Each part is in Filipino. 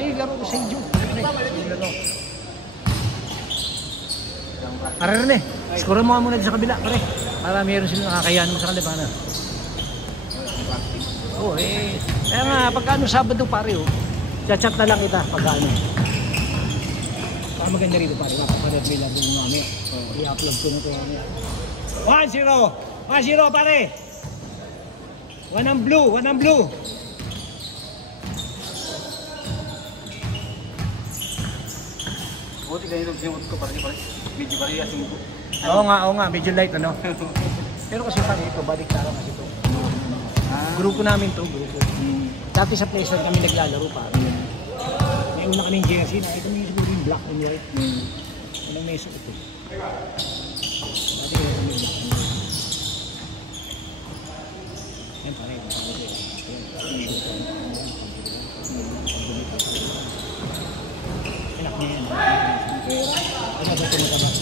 Ay, laro ko sa inyo. Pare rin eh. Score mo muna sa kabila, pare. Para meron silang nakakayanan mo sa kanila. Paano? Oo eh. Kaya nga, pagkano Sabado pare oh. Chat na lang kita pagkano. Para maganda rito pare. Mapapanood nila doon mamaya. I-upload ko na ito mamaya. 1-0. 1-0 pare. 1 ang blue. 1 ang blue. Buti ganito sinimot ko pare. Medyo parehas yung ko. Oo nga. Medyo light ano. Pero kasi pare ito, balik tara kasi ito. Grupo namin to, grupo. Dati sa PlayStation kami naglalaro pa. May una kaming jersey na ito siguro yung black and white. Anong meso ito? Dati kaya kami black and white. Ayan pare. Anak niya yan. Ano ba ito magkabak?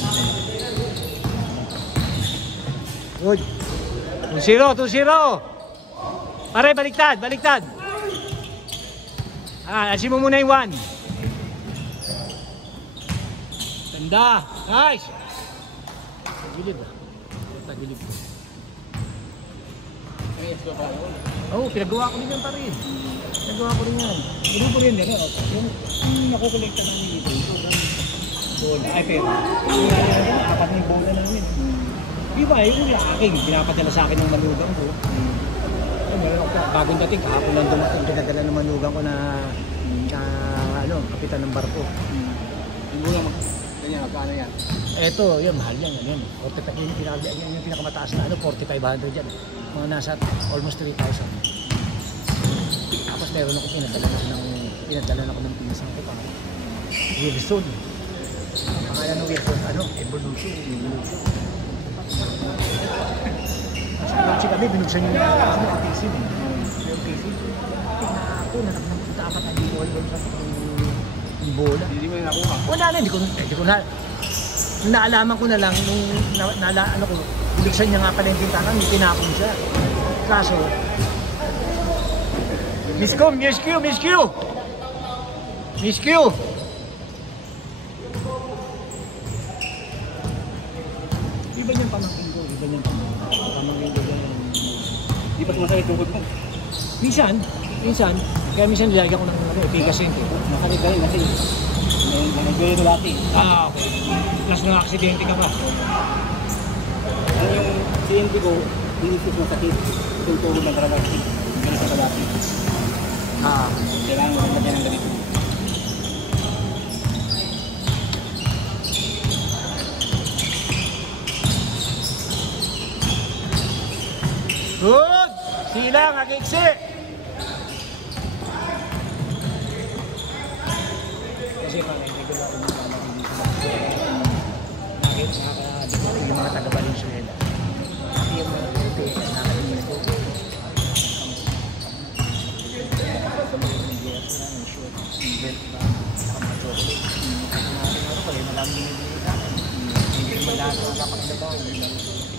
Good. 2-0. Pare, baliktad. Asin mo muna yung 1. Tanda. Nice. Tagilid ba? Tagilid ba? Oo, pinagawa ko din yan pare. Pinagawa ko rin yan. Grupo rin din. Yung nakukolekta namin dito. Bola. Ay, pero. Apat na yung bola namin. Diba, yung aking pinapadala sa akin ng manugang ko. Bagong dating, kahapon lang dumating, pinadala ng manugang ko na kapitan ng barko. Yung muna ganyan, magkano yan? Eto, yun, mahal yan. 45, yung pinakamataas na, 4,500 yan. Mga nasa almost 3,000. Tapos meron ako pinadala na ko ng pinasang ko pa. Wilson. Pangalan ng Wilson, Evolution. Kasi kami, binuksan yung PC eh. Yung PC. Ako, nakakita apat ang bola. Hindi mo yung nakuha? Wala na, hindi ko na. Naalaman ko na lang, nung binuksan niya nga pala yung tintakan, may tinapon siya. Kaso, Miss Q! Iba niyang pamangkin ko, Di ba sumasakit tungkod mo? Minsan. Kaya minsan nilagyan ko ng ipikasin ko. Masakit ka rin kasi nag-gawin ko dati. Okay. Plus na aksidente ka pa. Ano yung CNT ko, inisis masakit. Itong tuhod na talaga. Ganito ka dati. Kailangan mo magpagyan ng ganito. Good! Silang, agiksi! Kasi parang hindi ko lang yung mga taga-Valenzuela. Hindi yung mga puti na nakalimutan ko. Belt ba? Nakamachocolate. Ano pala yung malang binibili sa akin. Hindi mo lahat ang kapagdabaw.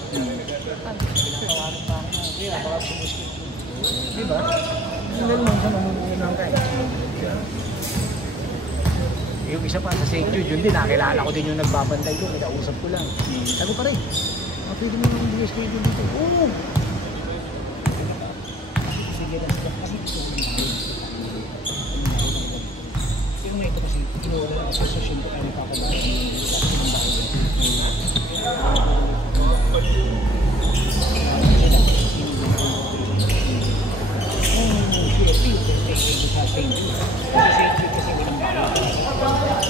Pinakawarin pa ako. Kaya baka sumuskip. Diba? Hindi naman siya mamununang kayo. Yung isa pa sa St. Jude, yun din, nakilala ko din yung nagbabantay ko, kinausap ko lang. Sabi pa rin, pwede mo yung DSK dito. Oo! Sige lang sila, kasi gusto ko yung bahay. Pero nga ito kasi, kinuha lang sa sosyon ko kami kakalaman yung bahay.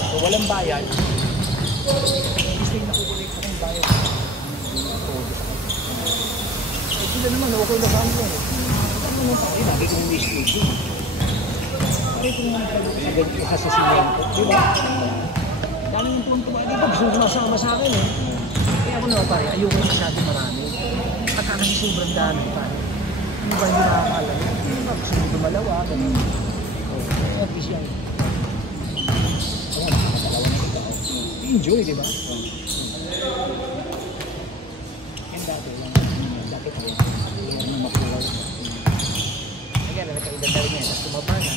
So walang bayan, gusto yung nakukulit akong bayan. Sila naman, okay na sa amin. Ano naman tayo, lagi kong miss-miss yun. Lagi kong asasinan ko, di ba? Dami yung tuwan-tuwa dito, gusto nyo masama sa akin eh. Kaya ako naman pare, ayoko yung masyado marami. Pagka kasi sobrang dami pare. Ano ba hindi nakakala? Hindi ba gusto nyo dumalawa? At least yan. Ayan, nakakalawa na kita. Enjoy, di ba? Yan dati lang. Dati tayo. Hindi na makulaw. Kaya na nakaedad na rin yan. Tapos tumaba na.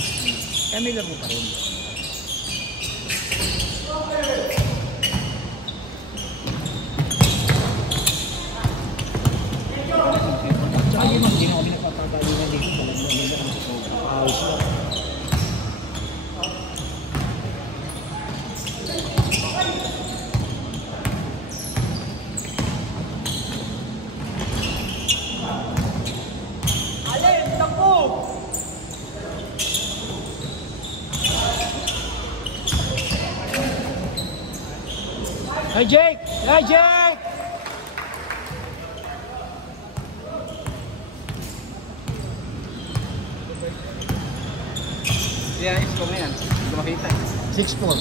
Kaya may laro pa rin. Tsaka yun, hindi na kami nagpapagalingan dito. Talagang maganda kami sa sobrang ayos lang. Hey Jake! Hey Jake! Kaya ito mo yan. Hindi ko makita eh. 6'4".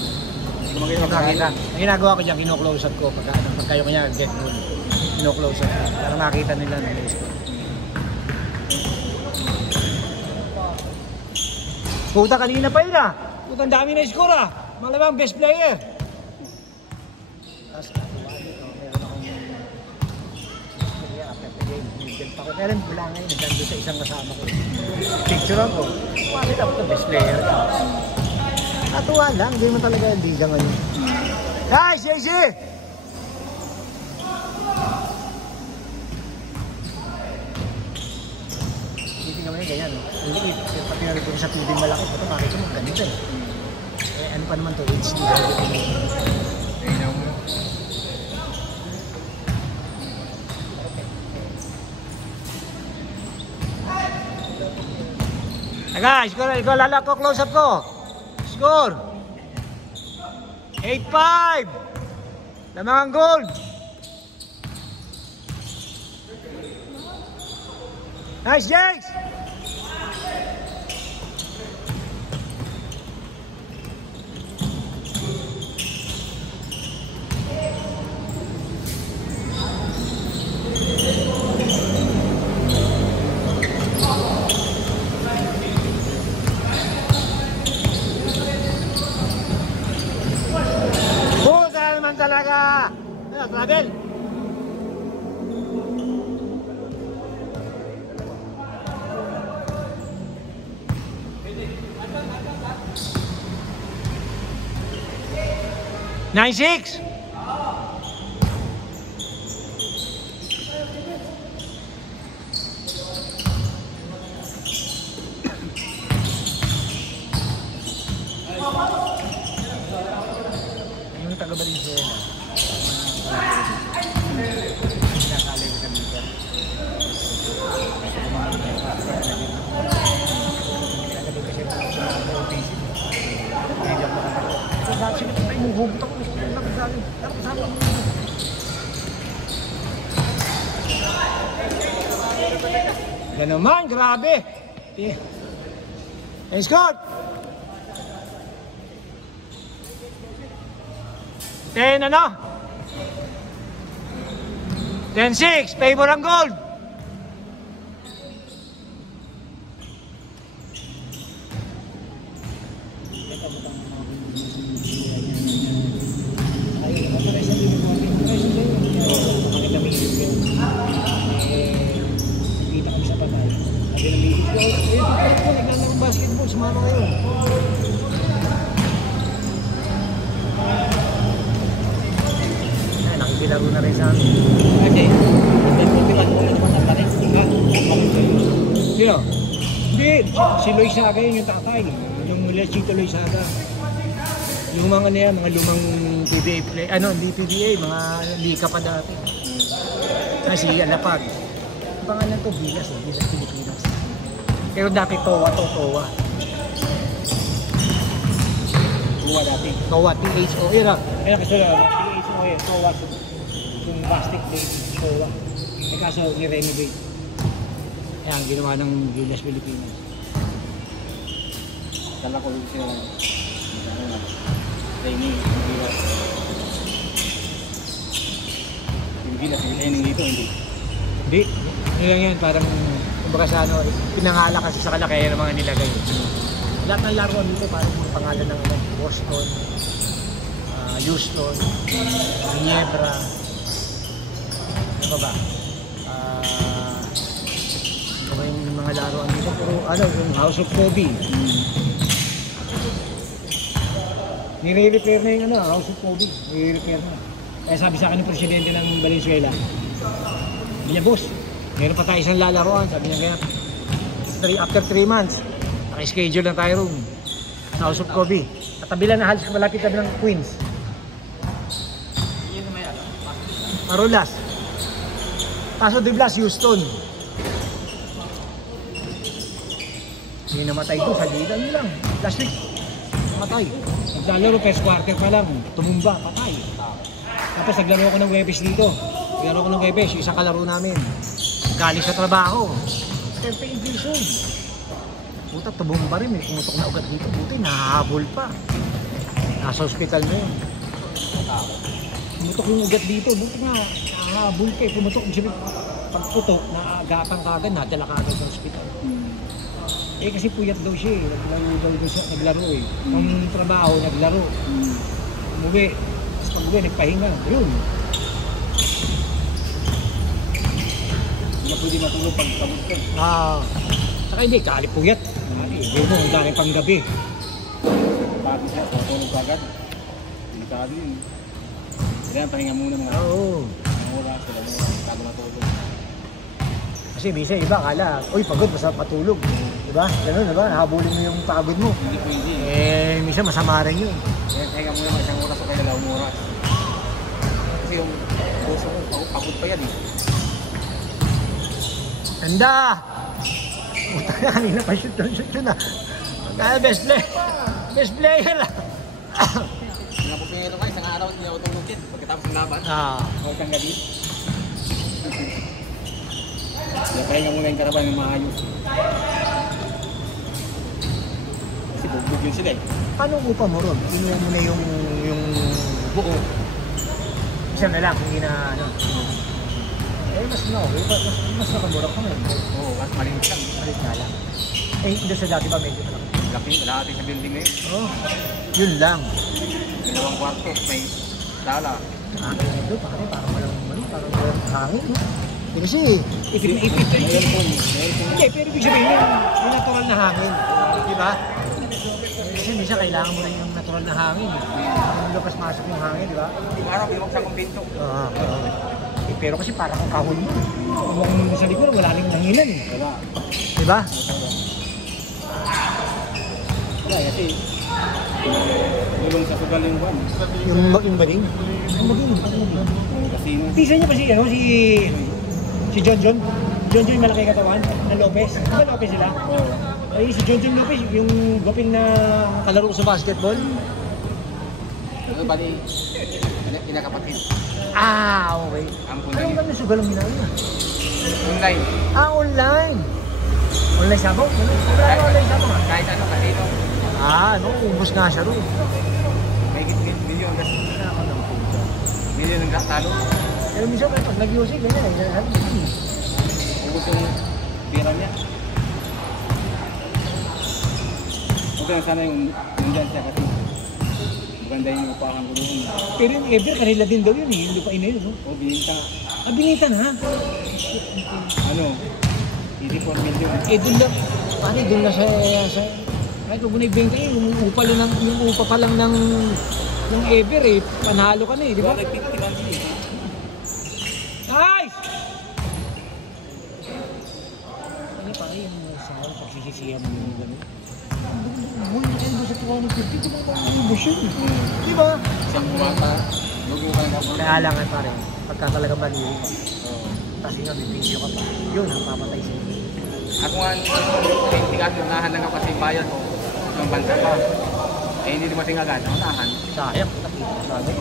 Hindi ko makita. Ang ginagawa ko dyan, kino-close up ko pagka yung kanya get goal. Kino-close up ko para makita nila na yung score. Puta, kanina pa yun ah! Puta, ang dami na yung score ah! Malamang best player! Tapos, meron akong after the game, nag-belt ako. Pero wala ngayon, nandun sa isang kasama ko. Picture ako. Bakit ako ito best player ka? Natuwa lang, hindi mo talaga yung liga ngayon. Guys, Jaycee! Titingnan mo yun, ganyan. Ang liit. Pati na rin ko sa tubig malaki. Ito, makikita mo, ganito eh. Eh, ano pa naman to? HD. Guys, ikaw lalak ko, close up ko. Score 8-5. Lamang ang goal. Nice, Jakes. Talaga. Ayan, travel. Nine six. Yung taga-Valenzuela. Yan naman, grabe. Hey, Scott! 10 ano? 10-6, favor ang gold. Nakita kami sa patay. Sabi ng misis ko, naglalaro basketball, sumama kayo. Nakikilaro na rin sa amin. Okay. Sino? Hindi. Si Loy Saga yun yung tatay. Yung Chito Loy Saga. Yung mga niya, mga lumang PBA play. Ano, hindi PBA, mga lika pa dati. Kasi Alapag. Ang pangalan to, Gilas eh. Gilas Pilipinas. Pero dati Towa to, Towa. Towa dati. Towa, T-H-O. Kaya kasi T-H-O eh, Towa. Yung plastic plate, Towa. Eh kaso, ni-renovate. Ayan, ginawa ng Gilas Pilipinas. Kala ko yung training, yung Gilas, yung training dito, hindi. Hindi. Yun lang yan, parang kumbaga sa ano, pinangala kasi sa kalakayan ng mga nilagay. Lahat ng laruan dito parang mga pangalan ng Boston, Houston, Ginebra, ano ba? Ano ba yung mga laruan dito? Pero ano, yung House of Kobe. nire-repair na yung House of Kobe. Nire-repair na. Kaya sabi sa akin ng presidente ng Valenzuela, sabi niya, boss, meron pa tayo isang lalaroan. Sabi niya kaya, after 3 months, naka-schedule na tayo room sa House of Kobe. Katabi lang na halos malapit tabi ng Queens. Marolas. Paso de Blas, Houston. Hindi namatay ito, sa gitan lang. Last week, namatay. Naglalaro, first quarter pa lang, tumumba, patay. Tapos naglaro ako ng Webes dito. Naglaro ako ng Webes, yung isang kalaro namin. Galing sa trabaho. 10 injection. Puta, tumumba rin eh. Pumutok na ugat dito. Buti, nahahabol pa. Nasa hospital na yun. Pumutok yung ugat dito. Buti nga, nahahabol ka eh. Pumutok, pagputok, naagapang kagad, nadala ka agad sa hospital. Eh kasi puyat daw siya eh. Naglaro eh. Nung trabaho, naglaro. Umuwi. Tapos pag uwi, nagpahinga. Yun. Hindi na pwede matulog pag pagod ka. Saka hindi, kalipuyat. Yun mo, ang dami pang gabi. Bago siya, matulog ka agad. Delikado yun. Kaya pahinga muna mga oras. Bago matulog. Kasi bisa iba, kala, uy pagod, basta patulog. Diba? Ganun, diba? Nahabulin mo yung pagod mo. Hindi pwede. Eh, minsan masama rin yun. Kaya pahinga muna mga isang oras o kaya 2 oras. Kasi yung puso mo, pagod pa yan eh. Tanda! Puta na, kanina pa shoot yun ah. Kaya best player ah. Napos niya ito ka, isang araw hindi ako tulogin. Pagkatapos ng laban, huwag kang gabi. Kaya pahinga muna yung karaban ng maayos. Kasi bugbog yun sila eh. Paano upa mo ron? Inuha mo na yung buo. Isa na lang, hindi na ano. Eh, mas nakamura ka ngayon. Oo, mas maliit lang. Malit nga lang. Eh, doon sa dati ba medyo malaki? Laki, lahat sa building ngayon. Oo. Yun lang. 2 kwarto, may sala. Ito, parang walang hangin. Kasi, ipit. Hindi, pero ibig sabihin yung natural na hangin. Di ba? Kasi minsan kailangan mo rin yung natural na hangin. Yung lapas-masok yung hangin, di ba? Parang biwag sa kumpinto. Pero kasi parang ang kahon mo. Kung sa likod, wala rin nanginan. Wala. Di ba? Wala, kasi gulong sa sugal yung buwan. Yung bading? Yung bading. Kasino. Pisa niya pa si John. John yung malaki katawan na Lopez. Di ba Lopez sila? Ay, si John Lopez, yung goping na kalaro sa basketball. Ano ba ni kinakapatid? Okay. Anong kami sugalong ginagawa? Online. Online. Online sabaw? Online sabaw nga? Kahit ano, kasino. Ubus nga siya rin. May milyon. Milyon ng talo. Pero minsan pag nag-usig, ganyan. Ubus yung pira niya. Okay lang sana yung nandyan siya kasi maganda yung upahan ko doon. Pero yung Ever, kanila din daw yun eh. Yung lupain na yun, no? O, binita. Binita na ha? Ano? 84 million. Doon lang. Paano doon na sa kahit huwag mo na ibenta yung upa pa lang ng Ever eh. Panalo ka na eh, di ba? 250 lang din eh. Nice! Ano pa yung saan pagsisisihan mo yung gano'n? Buhay na kayo sa 250, di ba maubos yun? Di ba? Isang buwata. Lugukan ka po. Kaya lang pa rin, pagka talaga maliri ka. Kasi nga may video ka pa. Yun, ang papatay sa inyo. Ako nga, hindi nahan lang ako kasi bayan ko. Ng bansa pa. Eh, hindi naman agad. Ako nahan. Sayang, nakita ko sa amin.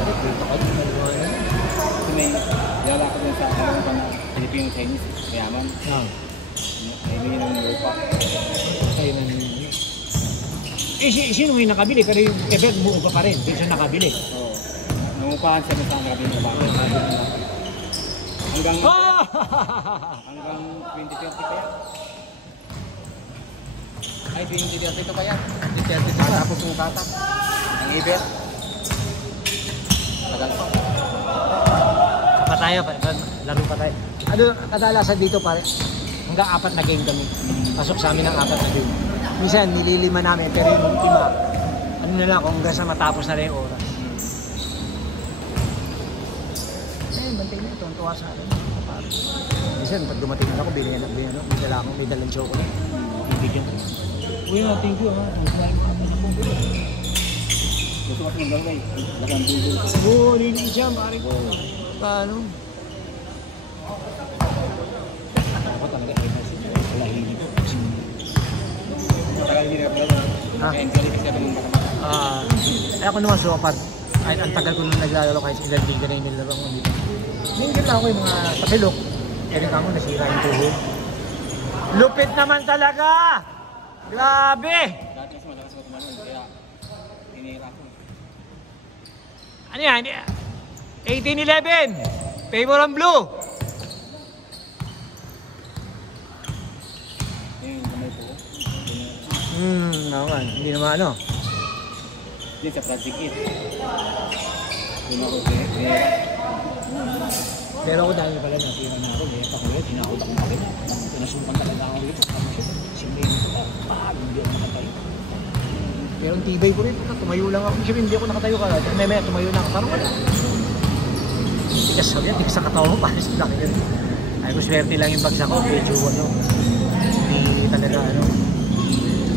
Nakita ko Kasi may yala ko dun sa alam ko na Filipino Chinese. Mayaman. May hindi ng lupa. Kaya na sino yung nakabili? Pero yung Ever, buo ka pa rin. Hindi siya nakabili. Oo. Nangupahan siya sa grabe ng bago. Hanggang 2030 pa yan. Ay, 2032 pa yan. 2032 pa. Tapos yung katak. Ang Ever. Tagal pa. Pa tayo, laro pa tayo. Ano, kadalasan dito pare? Hanggang 4 na game kami. Pasok sa amin ng 4 na game. Minsan nililima namin pero yung ultima, Yun na lang kung hanggang sa matapos na rin yung oras. Bantay na ito, ang tuwa sa akin. Minsan, pag dumating na ako, may dalang chocolate. Bibigyan ko. Uy na, thank you ha. Gusto kasi ng galway. Lakang dugo. Oo, linis siya, pare ko. Paano? Ako talaga ay wala hindi ko. Matagal hindi na galway. Kaya ang galit siya ng baka. Ay ako naman sumapad. Ay, ang tagal ko nung naglalaro kahit ilang liga na yung nilaro ko dito. Ngayon lang ako yung mga tapilok. Kaya rin ako nasira yung tuhod. Lupit naman talaga! Grabe! Dati kasi malakas ko tumanon, kaya tinira ko. Ano yan? 18-11! Favor ang blue! Yung kamay ko. Naman. Hindi naman ano. Hindi sa project it. Yung ako tinira. Pero ako dahil pala natin na ako, eh, pakulit, tinakot ako makina. Pinasumpan talaga ako ulit. Simple nito ka, hindi ako nakatayo. Pero ang tibay ko rin, tumayo lang ako. Siyempre hindi ako nakatayo ka, may tumayo na ako, parang wala. Tigas sabi yan, tigas sa katawan ko, parang sa laki rin. Ay ko swerte lang yung bagsak ko, medyo ano, hindi talaga ano.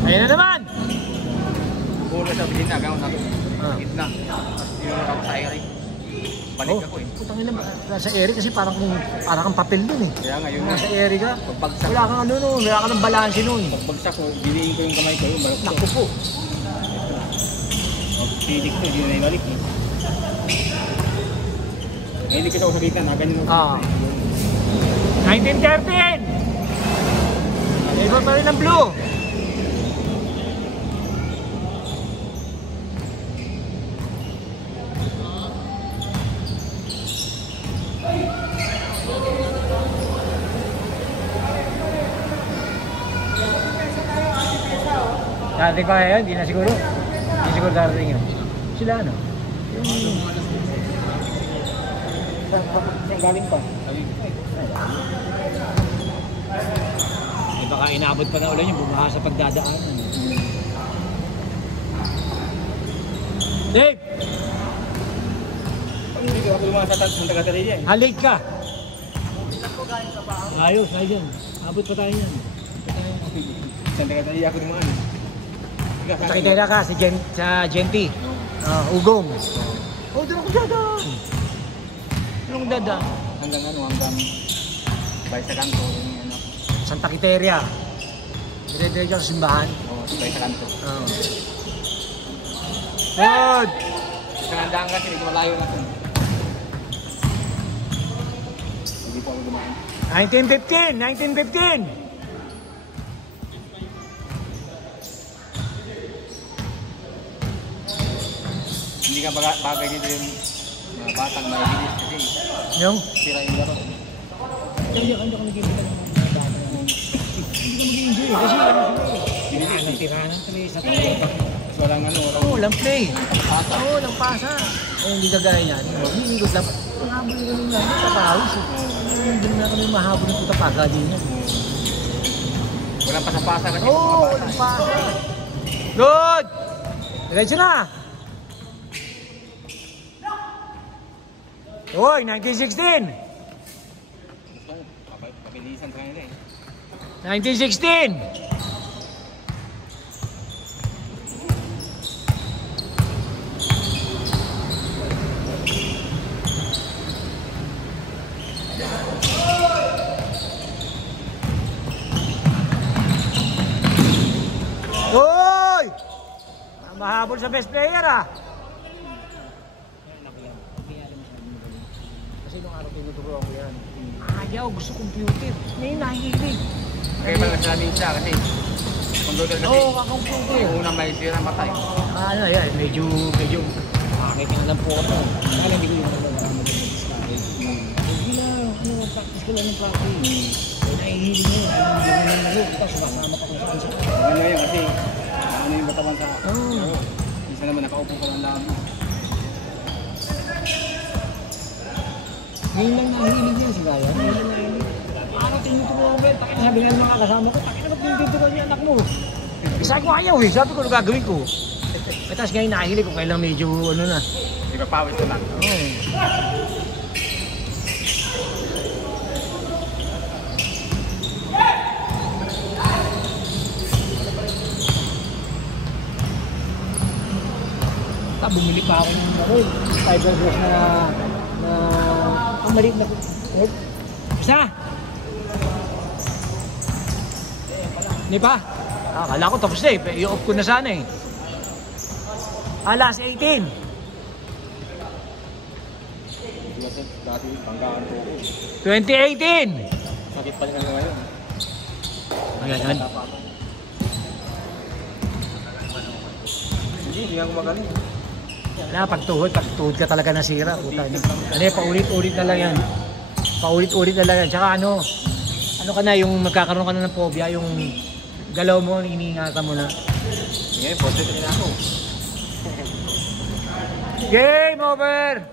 Ayan na naman! Puro sa bilita, gano'n ako. Gitna. Tinura ako sa air. Balik ako eh. Putang ina, nasa ere kasi parang kang papel dun eh. Kaya nga yun nga. Nasa ere ka, Pagbagsak. wala kang ano nun, wala kang ng balanse nun. Pagbagsak ko, diniin ko yung kamay ko, yung balak ko. Naku po. Pilik ko, hindi na ibalik eh. Ngayon hindi kasi ako sa gitna, ganyan ako. 1913! Iba pa rin ang blue. Darating pa ngayon, hindi na siguro. Hindi siguro darating yun. Sila ano? Saan galing pa? Eh baka inaabot pa na ulan yung bumaha sa pagdadaanan. Dave! Hindi ako lumakas sa taga-Tareya eh. Halik ka! Ayos, ayos. Abot pa tayo yan. Saan taga-Tareya ako dumaan eh. Nakikita ka sa Genti. Ugong. Doon ako dadaan. Doon ako dadaan. Hanggang ano, hanggang Bay sa Kanto. Ano. Santa Quiteria. Dire-diretso sa simbahan. Oo, Bay sa Kanto. Good! Sa nandaan kasi, hindi ko malayo na ito. Hindi po ako dumaan. 1915! 1915! Hindi ka bagay dito yung mga batang may bilis kasi Yung? sira yung laro. Hindi ka nag-iinjoy ng mga bata. Hindi ka mag-iinjoy kasi walang tiranan tuloy sa tayo. So walang ano, Walang play. pasa. Walang pasa. Hindi kagaya yan. Hinigot lang. Ang habol na ganun lang. Kapawis. Hindi na kami mahabol ng puta pagadi niya. Walang pasapasa kasi. Walang pasa. Good! Diretso na! Hoy, 1916! Pabilisan ka nila eh. 1916! Hoy! Mahabol sa best player ah! Kasi nung araw tinuturuan ko yan. Ayaw, gusto computer. Ngayon nahihilig. Kaya pala namin siya kasi computer kasi. Oo, kakomputer. Yung unang may sira matay. Ano yan, medyo nakakita na po ako. Kaya hindi ko yung mag-discourage. Hindi na, practice ko lang ng practice. Kaya nahihilig mo, hindi mo na nalog. Tapos makasama ka kung saan sa Ano yan kasi ano yung batawan sa. Oo. Isa naman nakaupo ka lang lang. Ngayon lang nahihilig yan si Gaya. Ngayon lang nahihilig. Parang tinuturuan ko yun. Takit sabi nga ng mga kasama ko, takit na tinuturuan niya anak mo. Sabi ko ayaw eh. Sabi ko ano gagawin ko. Tapos ngayon nakikilig kung kailang medyo ano na. Ipapawit ko lang. Oo. Bumili pa ako ng fiberglass na ang maliit na isa. Hindi pa? Akala ko tapos na eh. I-off ko na sana eh. Alas 18. Dati banggaan ko. 2018. Sakit pa rin ngayon. Ayan. Hindi nga gumagaling. Wala, pagtuhod ka talaga nasira. Puta na. Ano yan, paulit-ulit na lang yan. Paulit-ulit na lang yan. Tsaka ano ka na, yung magkakaroon ka na ng phobia, yung galaw mo, iniingatan mo na. Ngayon, positive na ako. Game over!